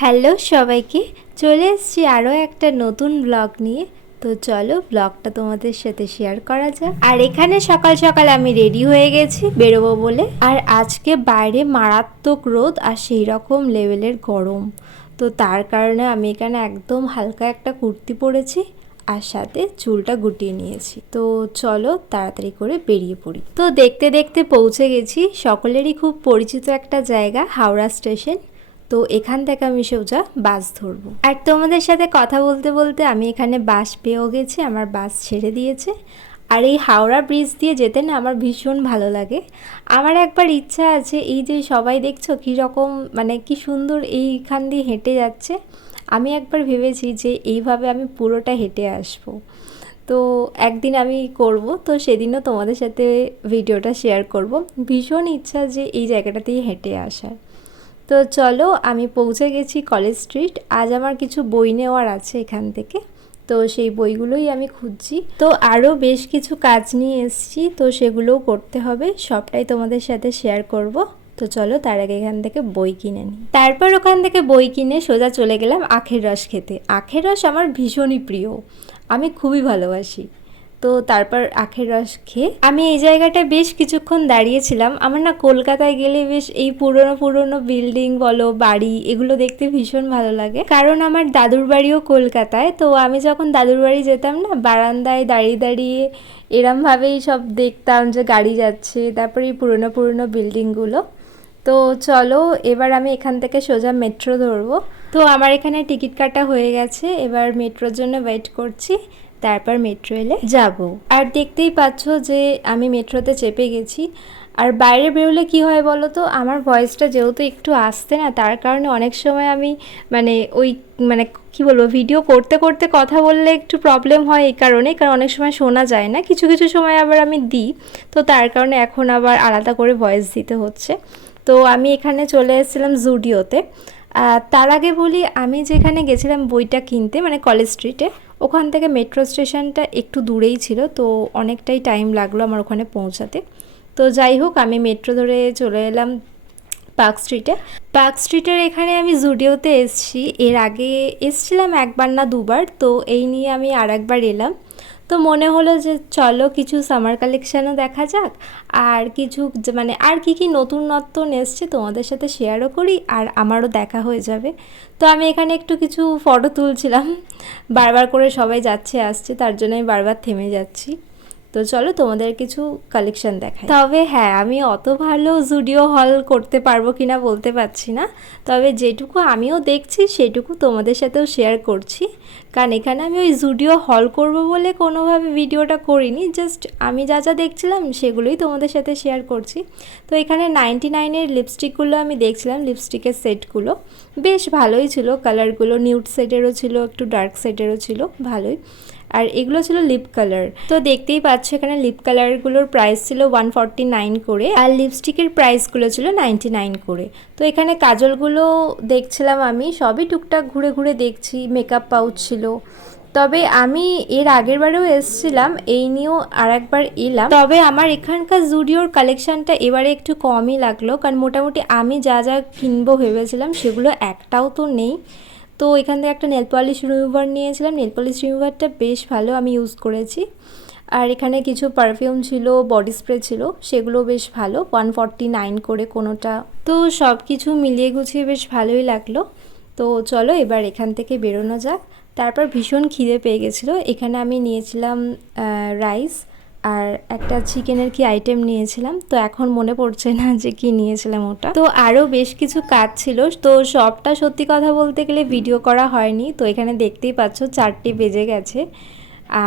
Hello সবাইকে, চলে এসছি আরও একটা নতুন ব্লগ নিয়ে। তো চলো ব্লগটা তোমাদের সাথে শেয়ার করা যাক। আর এখানে সকাল সকাল আমি রেডি হয়ে গেছি বেরোবো বলে। আর আজকে বাইরে মারাত্মক রোদ আর সেই রকম লেভেলের গরম। তো তার কারণে আমি এখানে একদম হালকা একটা কুর্তি পরেছি আর সাথে চুলটা গুটিয়ে নিয়েছি। তো চলো তাড়াতাড়ি করে বেরিয়ে পড়ি। তো দেখতে দেখতে পৌঁছে গেছি। সকলেরই খুব পরিচিত একটা জায়গা, হাওড়া স্টেশন তো এখান থেকে আমি সোজা বাস ধরবো। আর তোমাদের সাথে কথা বলতে বলতে আমি এখানে বাস পেয়েও গেছি, আমার বাস ছেড়ে দিয়েছে। আর এই হাওড়া ব্রিজ দিয়ে যেতে না আমার ভীষণ ভালো লাগে। আমার একবার ইচ্ছা আছে, এই যে সবাই দেখছ কী রকম মানে কি সুন্দর এইখান দিয়ে হেঁটে যাচ্ছে। আমি একবার ভেবেছি যে এইভাবে আমি পুরোটা হেঁটে আসব। তো একদিন আমি করব, তো সেদিনও তোমাদের সাথে ভিডিওটা শেয়ার করব। ভীষণ ইচ্ছা যে এই জায়গাটাতেই হেঁটে আসার। তো চলো আমি পৌঁছে গেছি কলেজ স্ট্রিট। আজ আমার কিছু বই নেওয়ার আছে এখান থেকে। তো সেই বইগুলোই আমি খুঁজছি। তো আরও বেশ কিছু কাজ নিয়ে এসেছি, তো সেগুলোও করতে হবে। সবটাই তোমাদের সাথে শেয়ার করব। তো চলো তার আগে এখান থেকে বই কিনে নিই। তারপর ওখান থেকে বই কিনে সোজা চলে গেলাম আখের রস খেতে। আখের রস আমার ভীষণই প্রিয়। আমি খুবই ভালোবাসি। তো তারপর আখের রস খেয়ে আমি এই জায়গাটায় বেশ কিছুক্ষণ দাঁড়িয়েছিলাম। আমার না কলকাতায় গেলে বেশ এই পুরনো পুরনো বিল্ডিং বলো, বাড়ি এগুলো দেখতে ভীষণ ভালো লাগে। কারণ আমার দাদুর বাড়িও কলকাতায়, তো আমি যখন দাদুর বাড়ি যেতাম না, বারান্দায় দাঁড়িয়ে দাঁড়িয়ে এরমভাবেই সব দেখতাম যে গাড়ি যাচ্ছে, তারপরে এই পুরনো পুরনো বিল্ডিংগুলো তো চলো, এবার আমি এখান থেকে সোজা মেট্রো ধরবো। তো আমার এখানে টিকিট কাটা হয়ে গেছে, এবার মেট্রোর জন্য ওয়েট করছি। তারপর মেট্রো এলে যাব। আর দেখতেই পাচ্ছ যে আমি মেট্রোতে চেপে গেছি। আর বাইরে বেরোলে কি হয় বলো তো? আমার ভয়েসটা যেহেতু একটু আসতে না তার কারণে অনেক সময় আমি মানে ওই মানে কি বলব ভিডিও করতে করতে কথা বললে একটু প্রবলেম হয় এই কারণে কারণ অনেক সময় শোনা যায় না। কিছু কিছু সময় আবার আমি দিই। তো তার কারণে এখন আবার আলাদা করে ভয়েস দিতে হচ্ছে। তো আমি এখানে চলে এসেছিলাম জুডিওতে তার আগে বলি, আমি যেখানে গেছিলাম বইটা কিনতে মানে কলেজ স্ট্রিটে ওখান থেকে মেট্রো স্টেশনটা একটু দূরেই ছিল, তো অনেকটাই টাইম লাগল আমার ওখানে পৌঁছাতে। তো যাই হোক, আমি মেট্রো ধরে চলে এলাম পার্ক স্ট্রিটে পার্ক স্ট্রিটের এখানে আমি জুডিওতে এসছি। এর আগে এসছিলাম একবার না দুবার, তো এই নিয়ে আমি আর একবার এলাম। তো মনে হলো যে চলো কিছু সামার কালেকশানও দেখা যাক। আর কিছু মানে আর কি কি নতুন নতুন এসছে তোমাদের সাথে শেয়ারও করি আর আমারও দেখা হয়ে যাবে। তো আমি এখানে একটু কিছু ফটো তুলছিলাম। বারবার করে সবাই যাচ্ছে, আসছে, তার জন্য আমি বারবার থেমে যাচ্ছি। তো চলো তোমাদের কিছু কালেকশন দেখাই। তবে হ্যাঁ আমি অত ভালো জুডিও হল করতে পারব কি না বলতে পারছি না। তবে যেটুকু আমিও দেখছি, সেটুকু তোমাদের সাথেও শেয়ার করছি। কারণ এখানে আমি ওই জুডিও হল করব বলে কোনোভাবে ভিডিওটা করিনি জাস্ট আমি যা যা দেখছিলাম সেগুলোই তোমাদের সাথে শেয়ার করছি। তো এখানে নাইনটি নাইনের লিপস্টিকগুলো আমি দেখছিলাম লিপস্টিকের সেটগুলো। বেশ ভালোই ছিল কালারগুলো নিউড সেটেরও ছিল, একটু ডার্ক সেটেরও ছিল, ভালোই। আর এগুলো ছিল লিপ কালার তো দেখতেই পাচ্ছ এখানে লিপ কালারগুলোর প্রাইস ছিল ওয়ান ফর্টি নাইন করে আর লিপস্টিকের প্রাইসগুলো ছিল নাইনটি নাইন করে। তো এখানে কাজলগুলো দেখছিলাম আমি, সবই টুকটাক ঘুরে ঘুরে দেখছি মেকআপ পাউচ ছিল। তবে আমি এর আগের বারেও এসেছিলাম, এই নিয়েও আর একবার এলাম। তবে আমার এখানকার জুডিওর কালেকশানটা এবারে একটু কমই লাগল, কারণ মোটামুটি আমি যা যা কিনবো ভেবেছিলাম সেগুলো একটাও তো নেই। তো এখান থেকে একটা নেল পলিশ রিমুভার নিয়েছিলাম। নেল পলিশ রিমুভারটা বেশ ভালো আমি ইউজ করেছি। আর এখানে কিছু পারফিউম ছিল বডি স্প্রে ছিল, সেগুলো বেশ ভালো ওয়ান ফর্টি নাইন করে কোনোটা। তো সব কিছু মিলিয়ে গুছিয়ে বেশ ভালোই লাগল। তো চলো এবার এখান থেকে বেরোনো যাক। তারপর ভীষণ খিদে পেয়ে গেছিল। এখানে আমি নিয়েছিলাম রাইস আর একটা চিকেনের কি আইটেম নিয়েছিলাম, তো এখন মনে পড়ছে না যে কি নিয়েছিলাম ওটা। তো আরও বেশ কিছু কাজ ছিল, তো সবটা সত্যি কথা বলতে গেলে ভিডিও করা হয়নি, তো এখানে দেখতেই পাচ্ছ চারটে বেজে গেছে।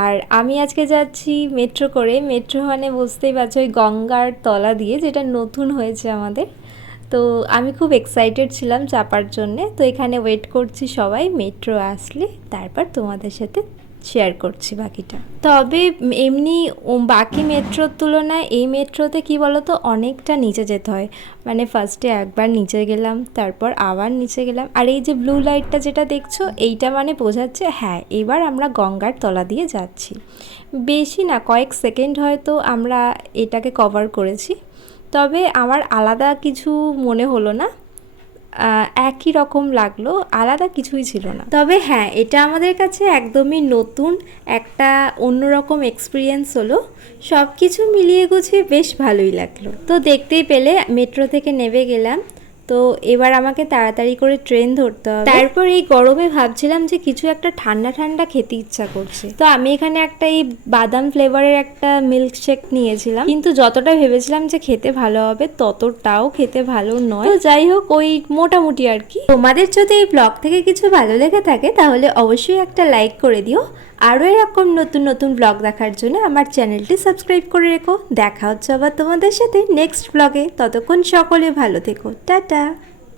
আর আমি আজকে যাচ্ছি মেট্রো করে মেট্রো মানে বুঝতেই পারছ ওই গঙ্গার তলা দিয়ে, যেটা নতুন হয়েছে আমাদের। তো আমি খুব এক্সাইটেড ছিলাম চাপার জন্যে, তো এখানে ওয়েট করছি সবাই মেট্রো আসলে, তারপর তোমাদের সাথে শেয়ার করছি বাকিটা। তবে এমনি বাকি মেট্রোর তুলনায় এই মেট্রোতে কি বলতো, অনেকটা নিচে যেতে হয়। মানে ফার্স্টে একবার নিচে গেলাম, তারপর আবার নিচে গেলাম। আর এই যে ব্লু লাইটটা যেটা দেখছ, এইটা মানে বোঝাচ্ছে হ্যাঁ এবার আমরা গঙ্গার তলা দিয়ে যাচ্ছি। বেশি না, কয়েক সেকেন্ড হয়তো আমরা এটাকে কভার করেছি। তবে আমার আলাদা কিছু মনে হলো না। একই রকম লাগল, আলাদা কিছুই ছিল না। তবে হ্যাঁ এটা আমাদের কাছে একদমই নতুন, একটা অন্যরকম এক্সপিরিয়েন্স হলো। সব কিছু মিলিয়ে গুছিয়ে বেশ ভালোই লাগল। তো দেখতেই পেলে মেট্রো থেকে নেমে গেলাম। তো এবার আমাকে তাড়াতাড়ি করে ট্রেন ধরতে হবে। তারপর এই গরমে ভাবছিলাম যে কিছু একটা ঠান্ডা ঠান্ডা খেতে ইচ্ছা করছে। তো আমি এখানে একটা এই বাদাম ফ্লেভারের একটা মিল্ক শেক নিয়েছিলাম। কিন্তু যতটা ভেবেছিলাম যে খেতে ভালো হবে, ততটাও খেতে ভালো নয়। তো যাই হোক, ওই মোটামুটি আর কি। তোমাদের যদি এই ব্লগ থেকে কিছু ভালো লেগে থাকে, তাহলে অবশ্যই একটা লাইক করে দিও। আরও এরকম নতুন নতুন ব্লগ দেখার জন্য আমার চ্যানেলটি সাবস্ক্রাইব করে রেখো। দেখা হচ্ছে আবার তোমাদের সাথে নেক্সট ব্লগে ততক্ষণ সকলে ভালো থেকো। টাটা। Tchau!